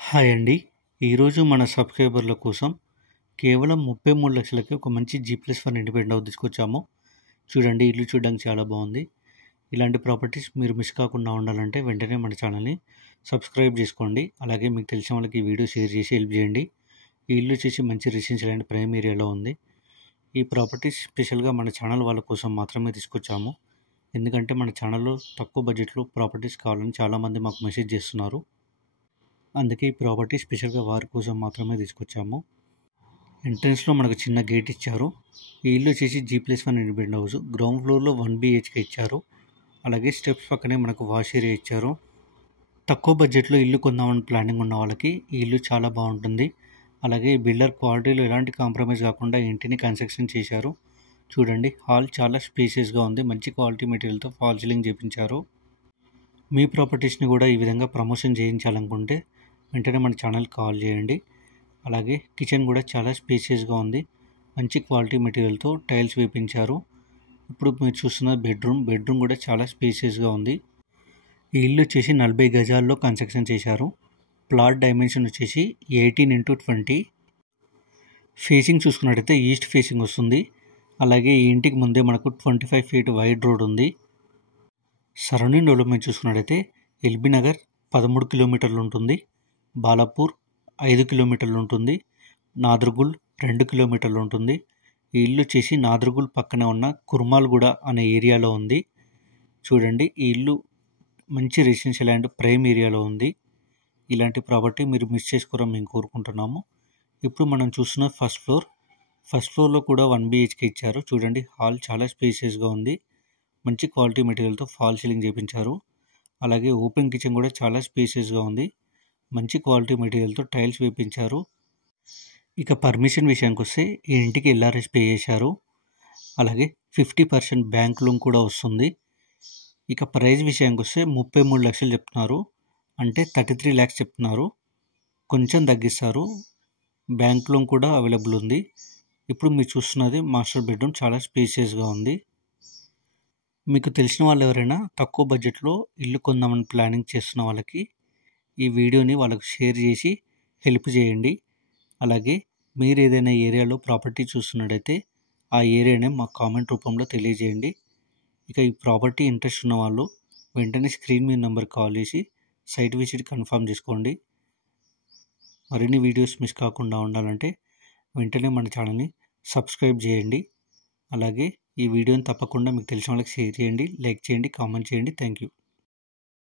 Hi అండి. ఈరోజు మన సబ్స్క్రైబర్ల కోసం కేవలం 33 లక్షలకి ఒక మంచి G+1 ఇండిపెండెంట్ హౌస్ తీసుకొచ్చాము. చూడండి, ఇల్లు చూడడానికి చాలా బాగుంది. ఇలాంటి ప్రాపర్టీస్ మీరు మిస్ కాకుండా ఉండాలంటే వెంటనే మన ఛానల్ని సబ్స్క్రైబ్ చేసుకోండి. అలాగే మీకు తెలిసిన వాళ్ళకి ఈ వీడియో షేర్ చేసి హెల్ప్ చేయండి. ఈ ఇల్లు వచ్చేసి మంచి రెసిడెన్షియల్ అండ్ ప్రైమ్ ఏరియాలో ఉంది. ఈ ప్రాపర్టీస్ స్పెషల్గా మన ఛానల్ వాళ్ళ కోసం మాత్రమే తీసుకొచ్చాము. ఎందుకంటే మన ఛానల్లో తక్కువ బడ్జెట్లో ప్రాపర్టీస్ కావాలని చాలామంది మాకు మెసేజ్ చేస్తున్నారు. అందుకే ఈ ప్రాపర్టీ స్పెషల్గా వారి కోసం మాత్రమే తీసుకొచ్చాము. ఎంట్రన్స్లో మనకు చిన్న గేట్ ఇచ్చారు. ఈ ఇల్లు వచ్చేసి G+1 ఇండిపెండెంట్ హౌస్. గ్రౌండ్ ఫ్లోర్లో 1 BHK ఇచ్చారు. అలాగే స్టెప్స్ పక్కనే మనకు వాష్ ఏరియా ఇచ్చారు. తక్కువ బడ్జెట్లో ఇల్లు కొందామని ప్లానింగ్ ఉన్న వాళ్ళకి ఈ ఇల్లు చాలా బాగుంటుంది. అలాగే బిల్డర్ క్వాలిటీలో ఎలాంటి కాంప్రమైజ్ కాకుండా ఇంటిని కన్స్ట్రక్షన్ చేశారు. చూడండి, హాల్ చాలా స్పేసియస్గా ఉంది. మంచి క్వాలిటీ మెటీరియల్తో ఫాల్ సీలింగ్ చేయించారు. మీ ప్రాపర్టీస్ని కూడా ఈ విధంగా ప్రమోషన్ చేయించాలనుకుంటే వెంటనే మన ఛానల్కి కాల్ చేయండి. అలాగే కిచెన్ కూడా చాలా స్పేసియస్గా ఉంది. మంచి క్వాలిటీ మెటీరియల్తో టైల్స్ వేయించారు. ఇప్పుడు మీరు చూస్తున్న బెడ్రూమ్ కూడా చాలా స్పేసియస్గా ఉంది. ఈ ఇల్లు వచ్చేసి 40 గజాల్లో కన్స్ట్రక్షన్ చేశారు. ప్లాట్ డైమెన్షన్ వచ్చేసి 18x20. ఫేసింగ్ చూసుకున్నట్టయితే ఈస్ట్ ఫేసింగ్ వస్తుంది. అలాగే ఈ ఇంటికి ముందే మనకు 25 ఫీట్ వైడ్ రోడ్ ఉంది. సరౌండింగ్ డెవలప్మెంట్ చూసుకున్నట్టయితే ఎల్బీ నగర్ 13 కిలోమీటర్లు ఉంటుంది. బాలాపూర్ 5 కిలోమీటర్లు ఉంటుంది. నాదర్గుల్ 2 కిలోమీటర్లు ఉంటుంది. ఈ ఇల్లు వచ్చేసి నాదర్గుల్ పక్కన ఉన్న కుర్మాల్గూడ అనే ఏరియాలో ఉంది. చూడండి, ఈ ఇల్లు మంచి రెసిడెన్షియల్ అండ్ ప్రైమ్ ఏరియాలో ఉంది. ఇలాంటి ప్రాపర్టీ మీరు మిస్ చేసుకోరని మేము కోరుకుంటున్నాము. ఇప్పుడు మనం చూస్తున్న ఫస్ట్ ఫ్లోర్లో కూడా 1 BHK ఇచ్చారు. చూడండి, హాల్ చాలా స్పేసియస్గా ఉంది. మంచి క్వాలిటీ మెటీరియల్తో ఫాల్ సీలింగ్ చేయించారు. అలాగే ఓపెన్ కిచెన్ కూడా చాలా స్పేసియస్గా ఉంది. మంచి క్వాలిటీ మెటీరియల్తో టైల్స్ వేయించారు. ఇక పర్మిషన్ విషయానికి వస్తే ఈ ఇంటికి LRS పే చేశారు. అలాగే 50% బ్యాంక్ లోన్ కూడా వస్తుంది. ఇక ప్రైస్ విషయానికి వస్తే 33 లక్షలు చెప్తున్నారు. అంటే 33 lakhs చెప్తున్నారు. కొంచెం తగ్గిస్తారు. బ్యాంక్ లోన్ కూడా అవైలబుల్ ఉంది. ఇప్పుడు మీరు చూస్తున్నది మాస్టర్ బెడ్రూమ్. చాలా స్పేసియస్గా ఉంది. మీకు తెలిసిన వాళ్ళు ఎవరైనా తక్కువ బడ్జెట్లో ఇల్లు కొందామని ప్లానింగ్ చేస్తున్న వాళ్ళకి ఈ వీడియోని వాళ్ళకు షేర్ చేసి హెల్ప్ చేయండి. అలాగే మీరు ఏదైనా ఏరియాలో ప్రాపర్టీ చూస్తున్నట్టయితే ఆ ఏరియానే మాకు కామెంట్ రూపంలో తెలియజేయండి. ఇక ఈ ప్రాపర్టీ ఇంట్రెస్ట్ ఉన్న వాళ్ళు వెంటనే స్క్రీన్ మీద నెంబర్ కాల్ చేసి సైట్ విజిట్ కన్ఫర్మ్ చేసుకోండి. మరిన్ని వీడియోస్ మిస్ కాకుండా ఉండాలంటే వెంటనే మన ఛానల్ని సబ్స్క్రైబ్ చేయండి. అలాగే ఈ వీడియోని తప్పకుండా మీకు తెలిసిన వాళ్ళకి షేర్ చేయండి, లైక్ చేయండి, కామెంట్ చేయండి. Thank you.